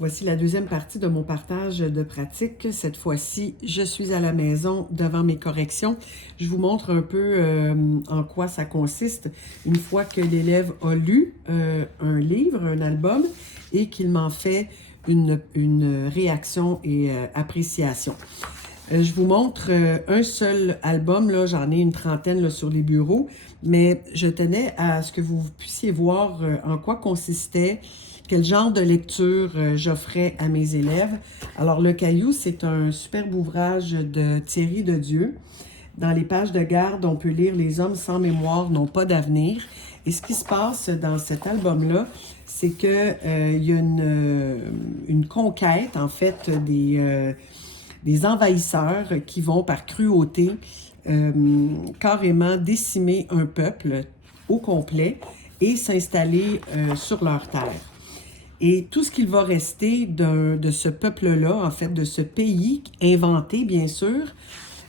Voici la deuxième partie de mon partage de pratique. Cette fois-ci, je suis à la maison devant mes corrections. Je vous montre un peu en quoi ça consiste une fois que l'élève a lu un livre, un album, et qu'il m'en fait une réaction et appréciation. Je vous montre un seul album, là, j'en ai une trentaine là, sur les bureaux, mais je tenais à ce que vous puissiez voir en quoi consistait, quel genre de lecture j'offrais à mes élèves. Alors, Le Caillou, c'est un superbe ouvrage de Thierry Dedieu. Dans les pages de garde, on peut lire « Les hommes sans mémoire n'ont pas d'avenir ». Et ce qui se passe dans cet album-là, c'est qu'il y a une conquête, en fait, des envahisseurs qui vont par cruauté carrément décimer un peuple au complet et s'installer sur leur terre. Et tout ce qu'il va rester de ce peuple-là, en fait, de ce pays inventé, bien sûr,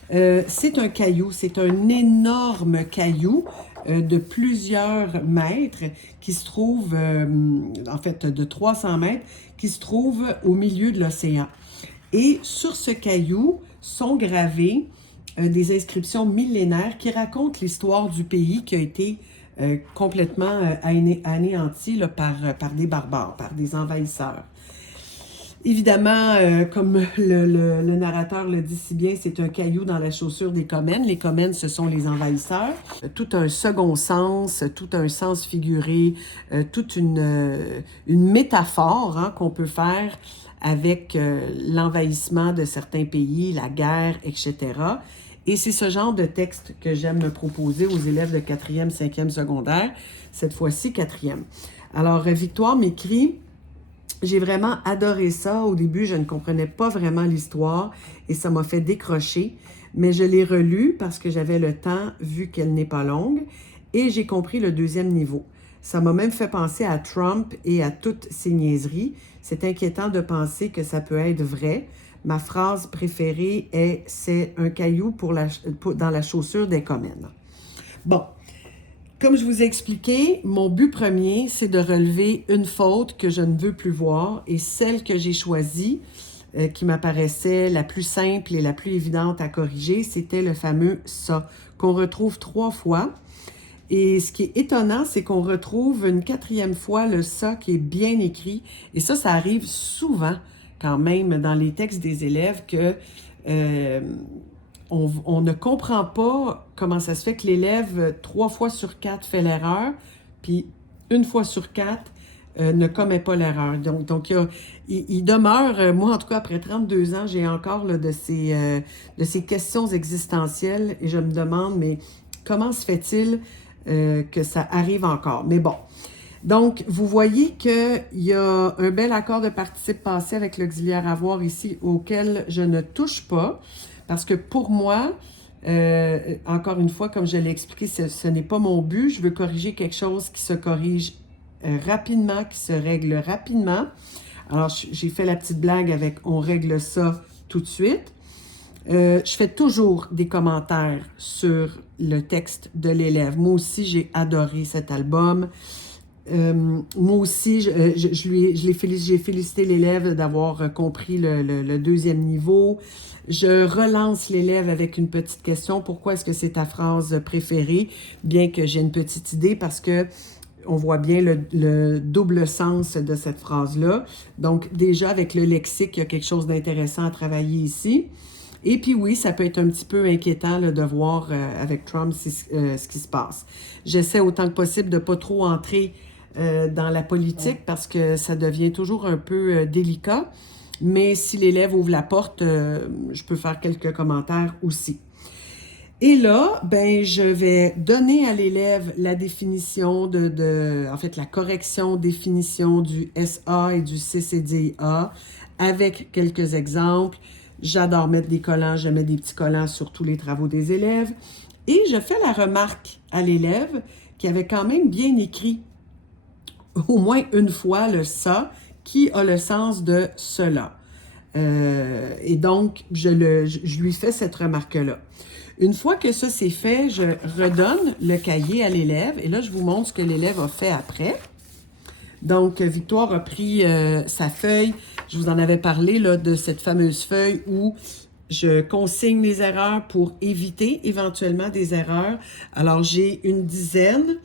c'est un caillou, c'est un énorme caillou de plusieurs mètres qui se trouve, en fait, de 300 mètres, qui se trouve au milieu de l'océan. Et sur ce caillou sont gravées des inscriptions millénaires qui racontent l'histoire du pays qui a été complètement anéanti là, par des barbares, par des envahisseurs. Évidemment, comme le narrateur le dit si bien, c'est un caillou dans la chaussure des Comènes. Les Comènes, ce sont les envahisseurs. Tout un second sens, tout un sens figuré, toute une métaphore hein, qu'on peut faire avec l'envahissement de certains pays, la guerre, etc. Et c'est ce genre de texte que j'aime me proposer aux élèves de 4e, 5e secondaire, cette fois-ci 4e. Alors, Victoire m'écrit... J'ai vraiment adoré ça. Au début, je ne comprenais pas vraiment l'histoire et ça m'a fait décrocher. Mais je l'ai relue parce que j'avais le temps, vu qu'elle n'est pas longue, et j'ai compris le deuxième niveau. Ça m'a même fait penser à Trump et à toutes ses niaiseries. C'est inquiétant de penser que ça peut être vrai. Ma phrase préférée est « c'est un caillou dans la chaussure des Comènes ». Bon. Comme je vous ai expliqué, mon but premier, c'est de relever une faute que je ne veux plus voir et celle que j'ai choisie, qui m'apparaissait la plus simple et la plus évidente à corriger, c'était le fameux « ça » qu'on retrouve 3 fois. Et ce qui est étonnant, c'est qu'on retrouve une 4e fois le « ça » qui est bien écrit. Et ça arrive souvent quand même dans les textes des élèves que... On ne comprend pas comment ça se fait que l'élève, 3 fois sur 4 fait l'erreur, puis 1 fois sur 4 ne commet pas l'erreur. Donc il demeure, moi en tout cas après 32 ans, j'ai encore là, de ces questions existentielles et je me demande, mais comment se fait-il que ça arrive encore? Mais bon. Donc, vous voyez qu'il y a un bel accord de participe passé avec l'auxiliaire avoir ici auquel je ne touche pas. Parce que pour moi, encore une fois, comme je l'ai expliqué, ce n'est pas mon but. Je veux corriger quelque chose qui se corrige rapidement, qui se règle rapidement. Alors, j'ai fait la petite blague avec « on règle ça tout de suite ». Je fais toujours des commentaires sur le texte de l'élève. Moi aussi, j'ai adoré cet album. Moi aussi, j'ai félicité l'élève d'avoir compris le deuxième niveau. Je relance l'élève avec une petite question. Pourquoi est-ce que c'est ta phrase préférée? Bien que j'ai une petite idée parce que on voit bien le double sens de cette phrase-là. Donc, déjà, avec le lexique, il y a quelque chose d'intéressant à travailler ici. Et puis oui, ça peut être un petit peu inquiétant là, de voir avec Trump ce qui se passe. J'essaie autant que possible de ne pas trop entrer dans la politique parce que ça devient toujours un peu délicat. Mais si l'élève ouvre la porte, je peux faire quelques commentaires aussi. Et là, ben, je vais donner à l'élève la définition en fait, la correction définition du SA et du CCDA avec quelques exemples. J'adore mettre des collants, je mets des petits collants sur tous les travaux des élèves. Et je fais la remarque à l'élève qui avait quand même bien écrit au moins une fois le « ça » qui a le sens de « cela ». Et donc, je lui fais cette remarque-là. Une fois que ça c'est fait, je redonne le cahier à l'élève et là, je vous montre ce que l'élève a fait après. Donc, Victoire a pris sa feuille. Je vous en avais parlé là, de cette fameuse feuille où je consigne les erreurs pour éviter éventuellement des erreurs. Alors, j'ai une dizaine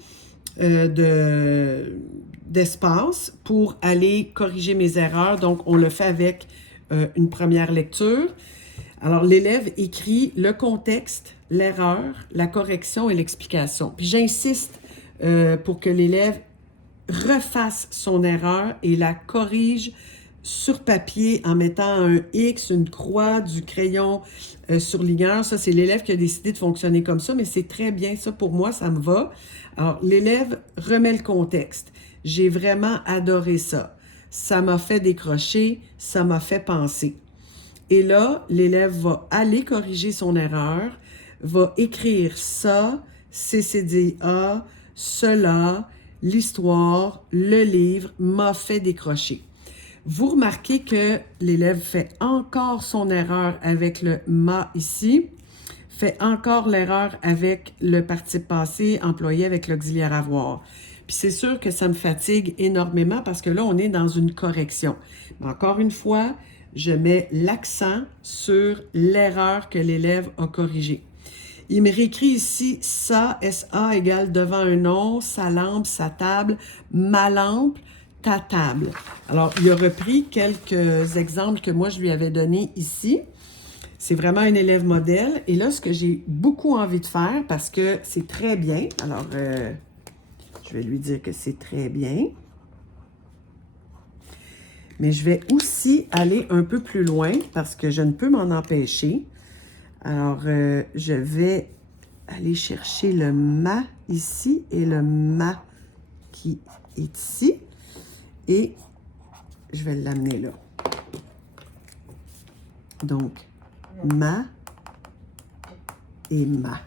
d'espace pour aller corriger mes erreurs. Donc, on le fait avec une première lecture. Alors, l'élève écrit le contexte, l'erreur, la correction et l'explication. Puis, j'insiste pour que l'élève refasse son erreur et la corrige sur papier en mettant un X, une croix, du crayon surligneur. Ça, c'est l'élève qui a décidé de fonctionner comme ça, mais c'est très bien. Ça, pour moi, ça me va. Alors, l'élève remet le contexte. J'ai vraiment adoré ça. Ça m'a fait décrocher, ça m'a fait penser. Et là, l'élève va aller corriger son erreur, va écrire ça, CCDA, cela, l'histoire, le livre m'a fait décrocher. Vous remarquez que l'élève fait encore son erreur avec le « m'a » ici, fait encore l'erreur avec le participe passé employé avec l'auxiliaire avoir. Puis c'est sûr que ça me fatigue énormément parce que là, on est dans une correction. Mais encore une fois, je mets l'accent sur l'erreur que l'élève a corrigée. Il me réécrit ici « ça », S-A égale devant un nom, sa lampe, sa table, ma lampe, ta table. Alors, il a repris quelques exemples que moi, je lui avais donnés ici. C'est vraiment un élève modèle. Et là, ce que j'ai beaucoup envie de faire, parce que c'est très bien, alors je vais lui dire que c'est très bien. Mais je vais aussi aller un peu plus loin, parce que je ne peux m'en empêcher. Alors, je vais aller chercher le « ma » ici et le « ma » qui est ici. Et je vais l'amener là. Donc, ma et ma.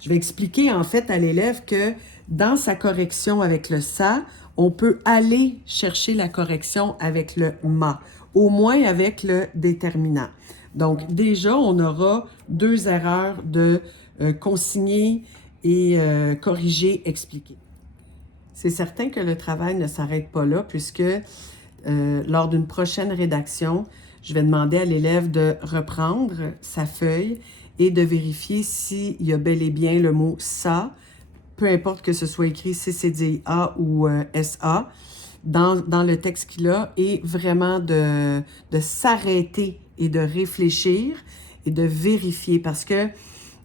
Je vais expliquer en fait à l'élève que dans sa correction avec le ça, on peut aller chercher la correction avec le ma, au moins avec le déterminant. Donc, déjà, on aura 2 erreurs de consigner et corriger, expliquer. C'est certain que le travail ne s'arrête pas là, puisque lors d'une prochaine rédaction, je vais demander à l'élève de reprendre sa feuille et de vérifier s'il y a bel et bien le mot « ça », peu importe que ce soit écrit CCDA ou SA, dans le texte qu'il a, et vraiment de s'arrêter et de réfléchir et de vérifier, parce que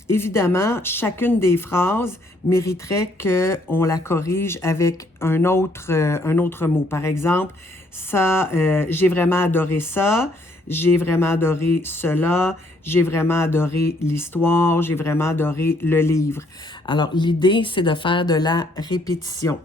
évidemment, chacune des phrases mériterait qu'on la corrige avec un autre mot. Par exemple, ça, j'ai vraiment adoré ça, j'ai vraiment adoré cela, j'ai vraiment adoré l'histoire, j'ai vraiment adoré le livre. Alors, l'idée, c'est de faire de la répétition.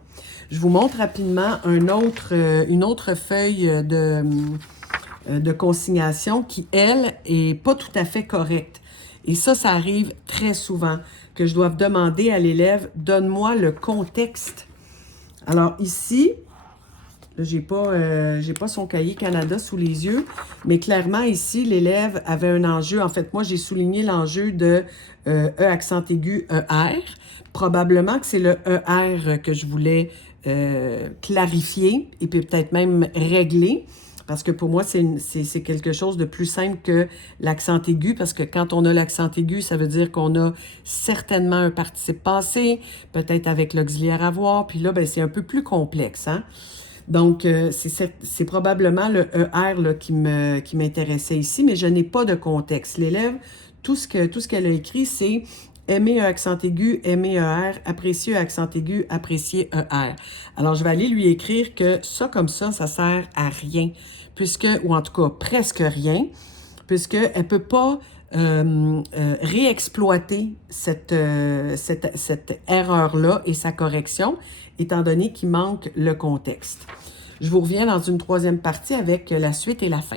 Je vous montre rapidement une autre feuille de consignation qui, elle, est pas tout à fait correcte. Et ça arrive très souvent, que je dois demander à l'élève, donne-moi le contexte. Alors ici, j'ai pas son cahier Canada sous les yeux, mais clairement ici, l'élève avait un enjeu. En fait, moi, j'ai souligné l'enjeu de E accent aigu ER. Probablement que c'est le ER que je voulais clarifier et puis peut-être même régler. Parce que pour moi, c'est quelque chose de plus simple que l'accent aigu, parce que quand on a l'accent aigu, ça veut dire qu'on a certainement un participe passé, peut-être avec l'auxiliaire avoir, puis là, ben, c'est un peu plus complexe, hein? Donc, c'est probablement le ER là, qui m'intéressait ici, mais je n'ai pas de contexte. L'élève, tout ce qu'elle a écrit, c'est aimer accent aigu, aimer ER, apprécier accent aigu, apprécier ER. Alors, je vais aller lui écrire que ça, comme ça sert à rien, ou en tout cas presque rien, puisqu'elle ne peut pas réexploiter cette erreur-là et sa correction, étant donné qu'il manque le contexte. Je vous reviens dans une troisième partie avec la suite et la fin.